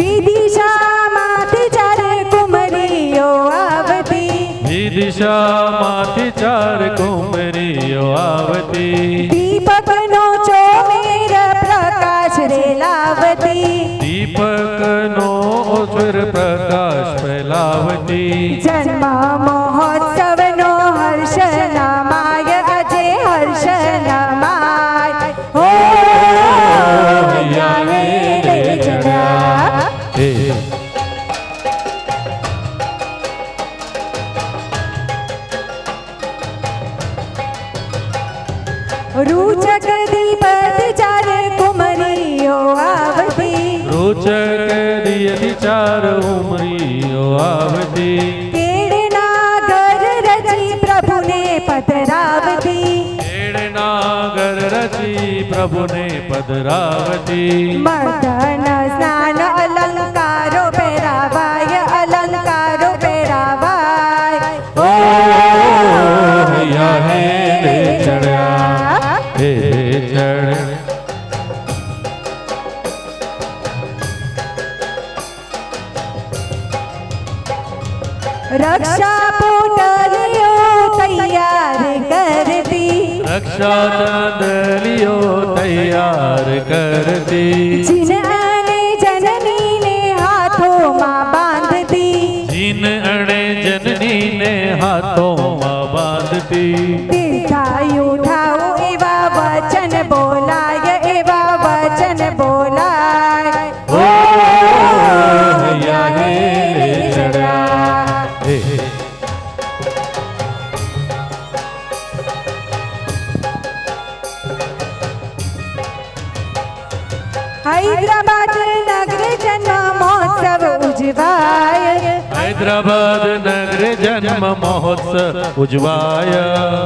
વિદિશામાંથી ચાર કુમરીઓ આવતી, વિદિશામાંથી ચાર કુમરીઓ આવતી, દીપકનો ચોમેર પ્રકાશ રેલાવતી, દીપકનો ઓછર પ્રકાશ ફેલાવતી, જન્મ મહોત્સવનો હર્ષ નમાય, અજે હર્ષ નમાય. હો હૈયા હે લે ચડ્યા, હે રૂચક દીપક ચાર કુમરીઓ આવતી, રોચક દિયતી ચાર ઉમરીઓ આવતી, કેળના ઘર રચી પ્રભુને પધરાવતી, કેળના ઘર રચી પ્રભુને પધરાવતી, મર્દન સ્નાન અલંકારો પહેરાવાય, અલંકારો પહેરાવાય. ઓ હૈયા હે લે ચડ્યા, હે ચડ રક્ષા પોટલીઓ તૈયાર કરતી, રક્ષા ચાંદલીઓ તૈયાર કરતી, જીન અને જનનીને હાથોમાં બાંધતી, જીન અણે જનનીને હાથોમાં બાંધતી, દીર્ઘાયુ થાઓ એવા વચન બોલાય, એવા વચન બોલાય. ઓ હૈયા હે લે ચડ્યા, હે હૈદરાબાદ નગર જન્મ મહોત્સવ ઉજવાય, હૈદરાબાદ નગર જન્મ મહોત્સવ ઉજવાય,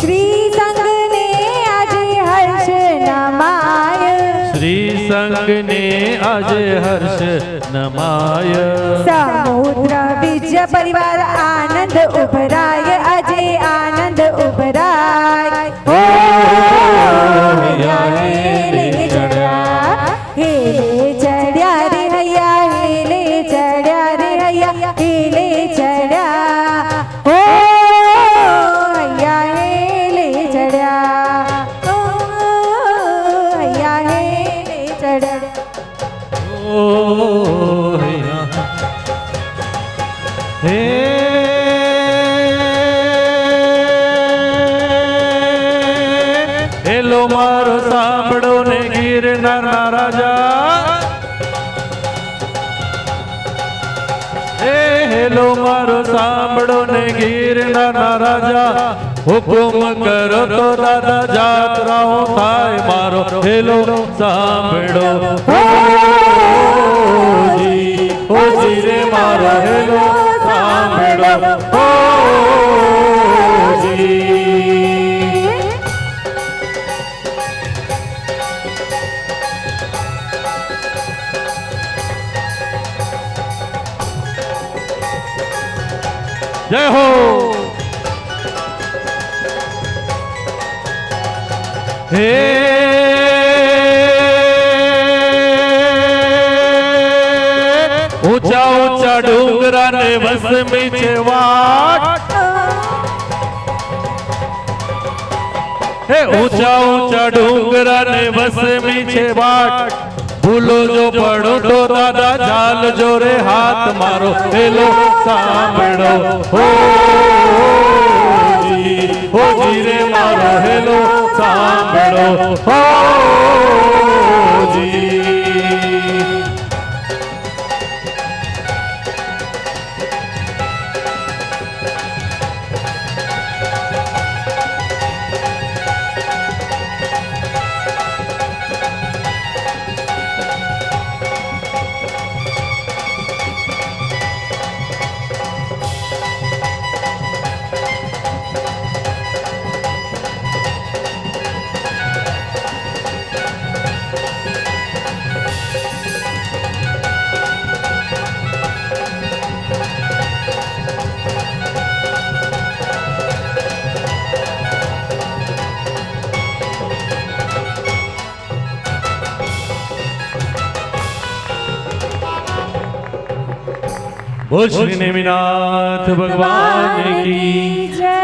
શ્રી સંઘને આજે હર્ષ નમાય, શ્રી સંઘને આજે હર્ષ નમાય, સમુદ્ર વિજય પરિવાર આનંદ ઉભરાય, આજે આનંદ ઉભરાય. હો હૈયા હે લે ચડ્યા, હે લે ચડ્યા રે હૈયા, હે લે ચડ્યા રે હૈયા, હે લે ચડ્યા. હો હૈયા હે લે ચડ્યા, હો હૈયા હે લે ચડ્યા. ઓ હૈયા હે હેલો મારો સાંભળો ને ગિરનારના રાજા, હે હેલો મારો સાંભળો ને ગિરનારના રાજા, હુકુમ કરો તો દાદા જાત્રાઓ થાય, મારો હેલો સાંભળો હોજી, હોજી રે મારો હેલો સાંભળો હોજી. જય હો. હે ઊંચા ઊંચા ડુંગરા ને વસમી છે વાટ, હે ઊંચા ઊંચા ડુંગરા ને વસમી છે વાટ, ભૂલો જો પડો તો દાદા ચાલ જો રે હાથ મારો હેલો સાંભળો હોજી, હોજી રે મારો હેલો સાંભળો હોજી. બોલ શ્રી નેમિનાથ ભગવાન કી જય.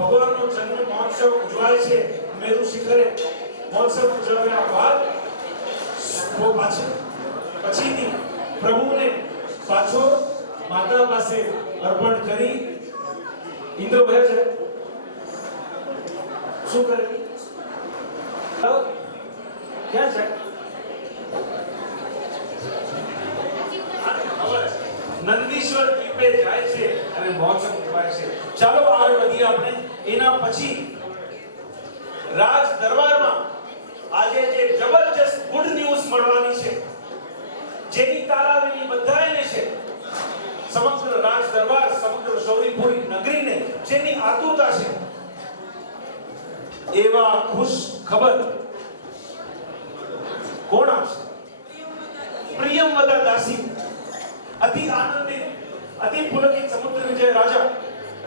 ભગવાનનો જન્મ મહોત્સવ ઉજવાય છે મેરુ શિખરે. મહોત્સવ ઉજવ્યા બાદ પછીથી પ્રભુને પાછો માતા પાસે અર્પણ કરી ઇન્દ્ર ભય છે શું કરે ક્યાં છે નંદીશ્વર દ્વીપે જાય છે અને મહોત્સવ ઉજવાય છે. ચાલો આગળ વધીએ આપણે. એના પછી રાજ દરબારમાં આજે જે જબરજસ્ત ગુડ ન્યૂઝ મળવાની છે, જેની તારાવેલી બધાને છે, સમગ્ર રાજ દરબાર, સમગ્ર શૌરીપુરી નગરીને જેની આતુરતા છે, એવા ખુશ ખબર કોણ આપશે? પ્રિયમવદા દાસી અતિ આનંદિત, અતિ પુલકિત સમુદ્ર વિજય રાજા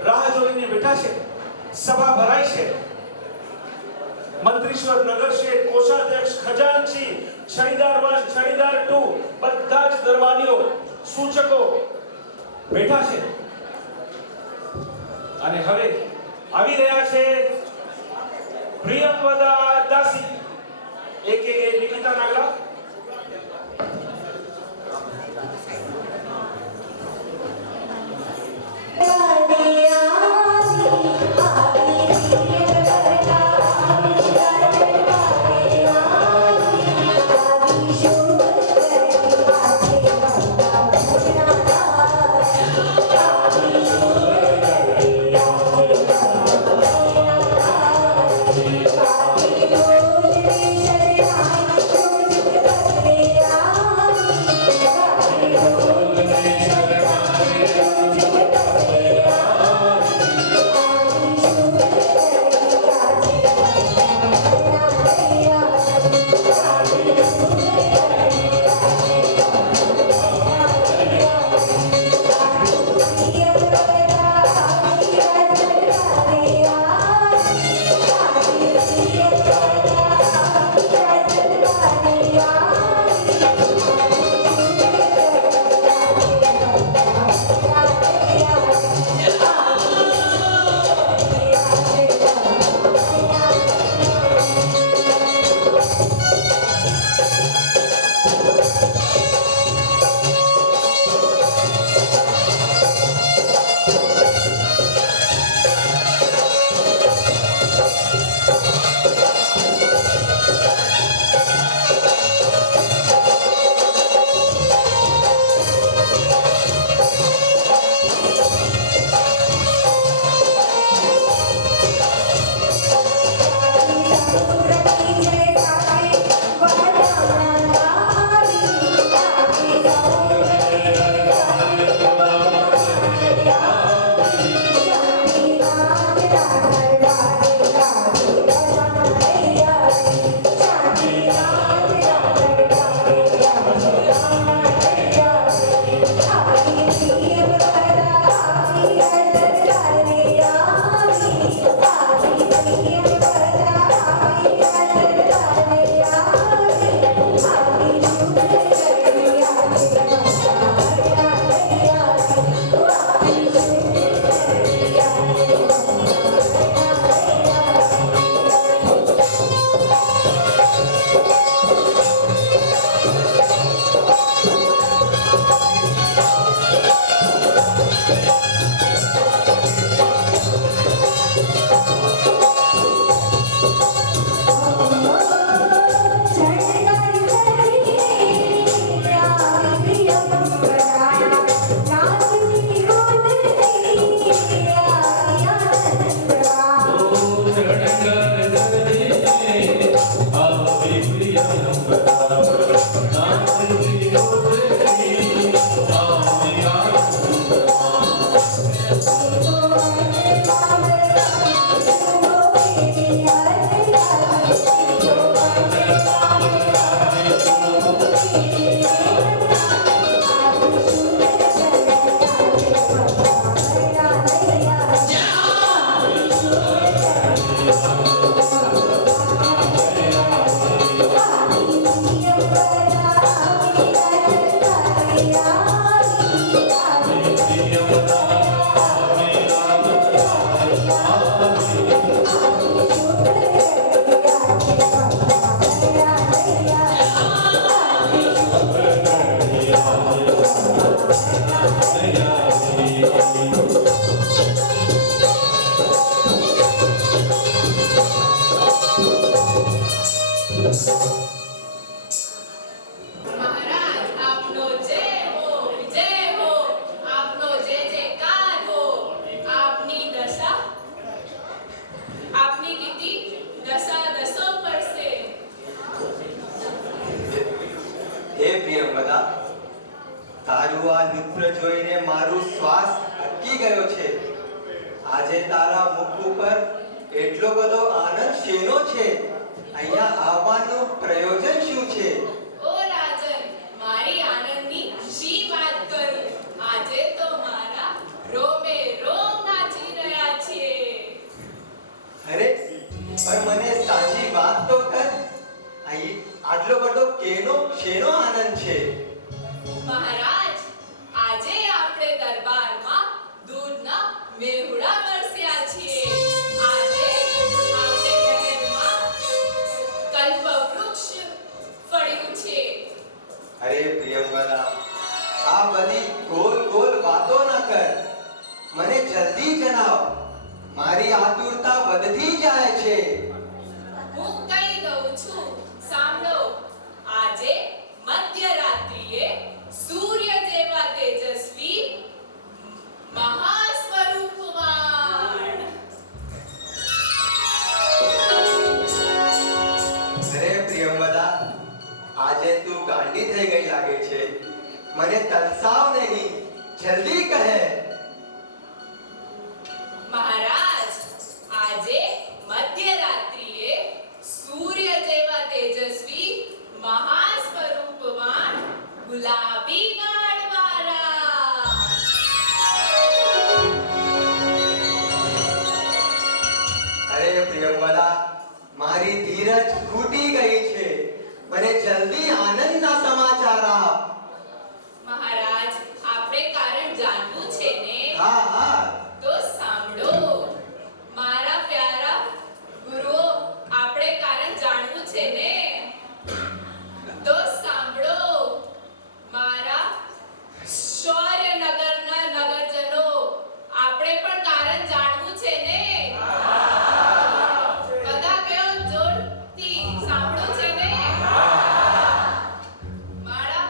રાહ જોઈને બેઠા છે. સભા ભરાય છે. મંત્રીશ્વર, નગરશેઠ, કોષાધ્યક્ષ, ખજાનચી, છણીદાર 1, છણીદાર 2 બધા જ દરબારીઓ, સૂચકો બેઠા છે. અને હવે આવી રહ્યા છે પ્રિયમવદા દાસી એકે નિકિતા નાગરા. Thank you. મહારાજ આપનો જય હો, આપનો જય જયકાર હો. આપની દશા, આપની કીર્તિ દશા દસો પરસે. હે પ્રિયંવદા, તારું આ નૃત્ય જોઈને મારું શ્વાસ અટકી ગયો છે. આજે તારા મુખ ઉપર એટલો બધો આનંદ શેનો છે? અહીંયા આવવાનું પ્રયોજન શું છે? ઓ રાજન, મારી આનંદની શી વાત કરું. આજે તો મારા રોમે રોમ નાચી રહ્યા છે. અરે પણ મને સાચી વાત તો કર. અહીં આટલો બધો શેનો આનંદ છે? મહારાજ, આજે આપણે દરબારમાં દૂધના મેહુડા વરસ્યા છીએ. આજે આપણે મહેલમાં કલ્પવૃક્ષ ફળ્યું છે. અરે પ્રિયંવદા, આ બધી ગોલ ગોલ વાતો ન કર. મને જલ્દી જણાવ. મારી આતુરતા વધતી જાય છે. હું કહી દઉં છું, સાંભળો. આજે મધ્યરાત્રિએ સૂર્ય જેવા તેજસ્વી મહાસ્વરૂપવાન. અરે પ્રિયંવદા, આજે તું ગાંડી થઈ ગઈ લાગે છે. મને તરસાવ નહીં, જલ્દી કહે. મહારાજ, આજે મધ્યરાત્રિએ સૂર્ય જેવા તેજસ્વી મહાસ્વરૂપવાન ગુલાબી ગાળવાળા. અરે પ્રિયંવદા, મારી ધીરજ ખૂટી ગઈ છે. મને જલ્દી આનંદના સમાચાર આપ. મહારાજ, આપણે કારણ જાણવું છે ને? હા હા, તો સાંભળો. મારા પ્યારા ગુરુઓ, આપણે કારણ જાણવું છે ને? તો સાંભળો. મારા શૌર્યનગરના નગરજનો, આપણે પણ કારણ જાણવું છે ને? બધા કયો જોરથી સાંભળો છે ને? મારા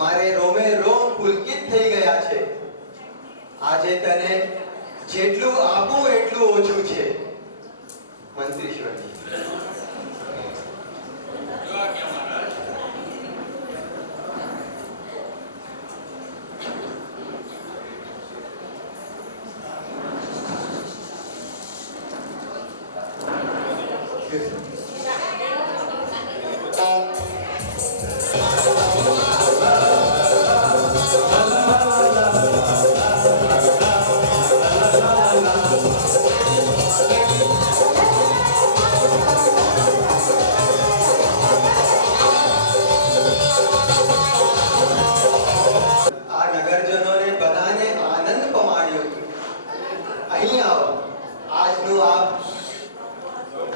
મારે રોમે રોમ પુલકિત થઈ ગયા છે. આજે તને જેટલું આપું એટલું ઓછું છે મંત્રીશ્વરજી. આ નગરજનોને બધાને આનંદ પમાડ્યો. અહીં આવો. આજનું આ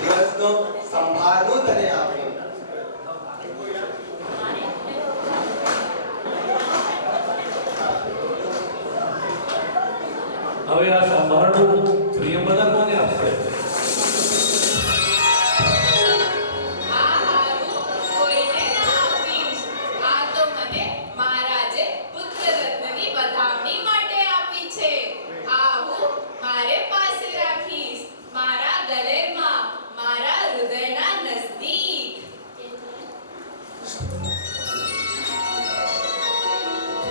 દિવસનો સંભારનું તને આપ્યું. હવે આ સંભાળનું પ્રિયંવદા કોને આપશે? આ હારું કોઈને ના આપીશ. આ તો મને મહારાજે પુત્રરત્નની વધામણી માટે આપી છે. આ હું મારે પાસે રાખીશ, મારા ગલેમાં, મારા હૃદયના નજદીક.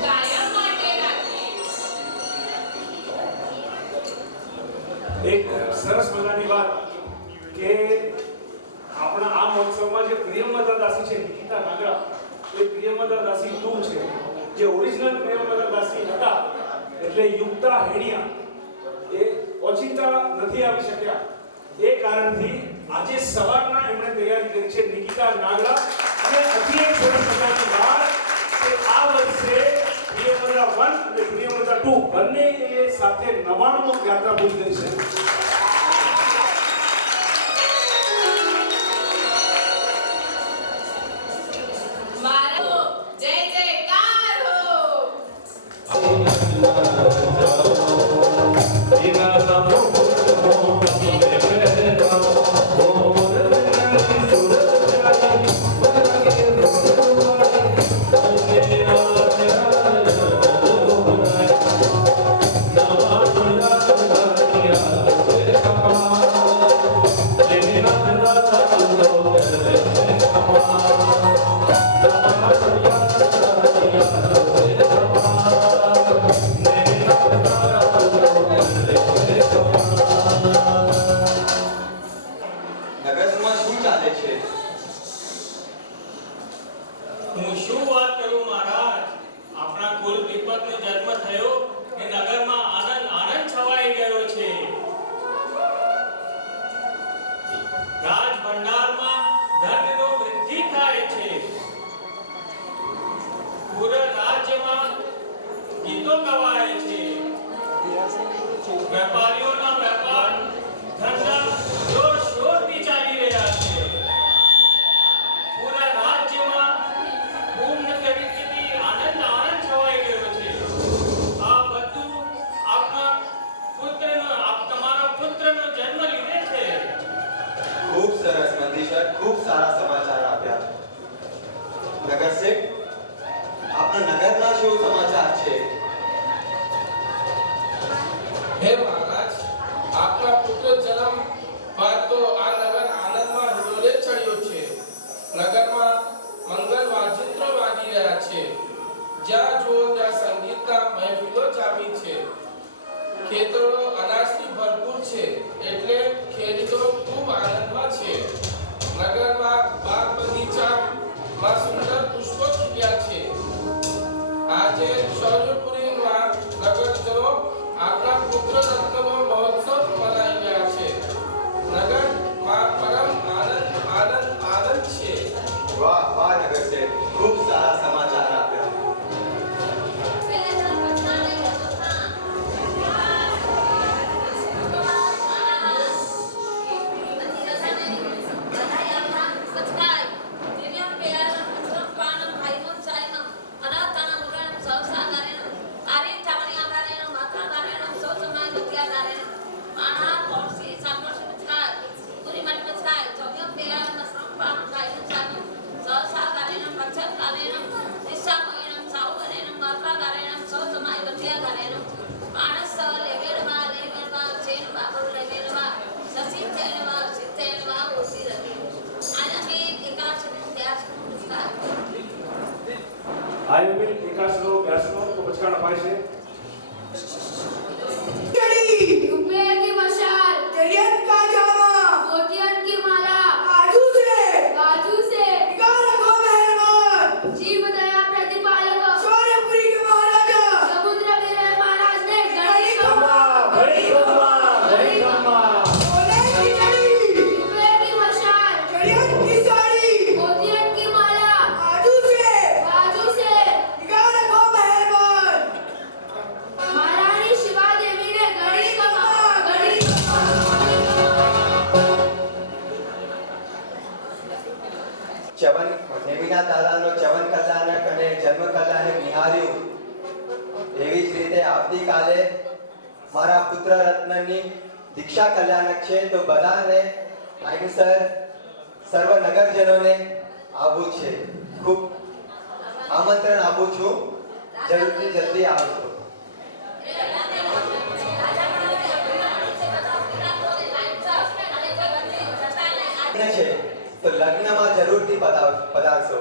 કાયમ માટે રાખીશ. એક સરસ મજાની વાત કે આપણા આ મહોત્સવમાં જે પ્રિયંવદા દાસી છે, નિકિતા નાગડા, એ પ્રિયંવદા દાસી 2 છે. જે ઓરિજિનલ પ્રિયંવદા દાસી હતા એટલે યુક્તા હેડિયા એ ઓચિંતા નથી આવી શક્યા. એ કારણથી આજે સવારના એમણે તૈયારી કરી છે નિકિતા નાગડા. અને હજી એક સરસ મજાની વાત કે આ વર્ષે પ્રિયંવદા 1 અને પ્રિયંવદા 2 બંને એ સાથે 99 યાત્રા પૂરી કરી છે. મારો જય જયકાર હો. નગરમાં શું ચાલે છે? હું શું વાત કરું મહારાજ. આપણા કુલ દીપકનો જન્મ થયો એ નગરમાં આનંદ આનંદ છવાઈ ગયો છે. રાજ ભંડારમાં ધનનો વૃદ્ધિ થાય છે. પૂરા રાજ્યમાં ગીતો ગવાય છે. વેપારીઓના વેપાર ધંધા જોર શોરથી ચાલી રહ્યા છે. પૂરા રાજ્યમાં પૂર્ણ તરીકેથી આનંદ આનંદ છવાઈ ગયો છે. આ બધું તમારા પુત્રનો જન્મ લીધે છે. ખૂબ સરસ મંત્રીશ્વર, ખૂબ સારા સમાચાર આપ્યા. નગર શેઠ, આપણા નગરના શું સમાચાર છે? હે મહારાજ, આપના પુત્ર જન્મ બાદ તો આ નગર આનંદમાં ડોલે ચડ્યો છે. નગરમાં મંગલ વાજિંત્રો વાગી રહ્યા છે. જ્યાં જુઓ ત્યાં સંગીતના મહેફિલો જામી છે. ખેતરો અનાજથી ભરપૂર છે એટલે ખેડૂતો ખૂબ આનંદમાં છે. નગરમાં બાગ બગીચામાં સુંદર પુષ્પો ખીલ્યા છે. આજે શૌર્યપુરીમાં નગરજનો આપણા પુત્ર રત્નનો મહોત્સવ મનાઈ રહ્યા છે. નગરમાં પરમ આનંદ આનંદ આનંદ છે. વાહ વાહ નગર શેઠ, ખૂબ સારા સમાચાર આપ્યા. રહેલું માણસ લેવેલમાં ચેન બાબુ લેવેલમાં નસીબ ચેનમાં ચેનમાં ઓછી રહી આના મેં એકાશ ત્યાસ પુરસ્કાર આયુર્વેદ વિકાસનો વ્યાસનો પુરસ્કાર અપાય છે रुपये की मशाल जलियत का जामा मोतियन की माला बाजू से निकाल रखो मेहरबान जीव दया प्रतिपालक शौर्यपुरी के महाराजा समुद्र विजय महाराज ने गणी ઘણી ગમ્મા सोने की जड़ी रुपये की मशाल जलियत की साड़ी मोतियन की माला बाजू से निकाल रखो मेहरबान महारानी शिवा देवी ने गणी ચવન દેવીના તારાનો ચવન કલ્યાણક અને જન્મ કલ્યાણક નિહાળ્યું એવી જ રીતે આવતીકાલે મારા પુત્ર રત્નની દીક્ષા કલ્યાણક છે તો બધાને ટાઈમસર સર્વ નગરજનોને આવવું છે ખૂબ આમંત્રણ આપું છું જરૂરથી જલ્દી આવજો છે તો લગ્નમાં જરૂરથી પધારશો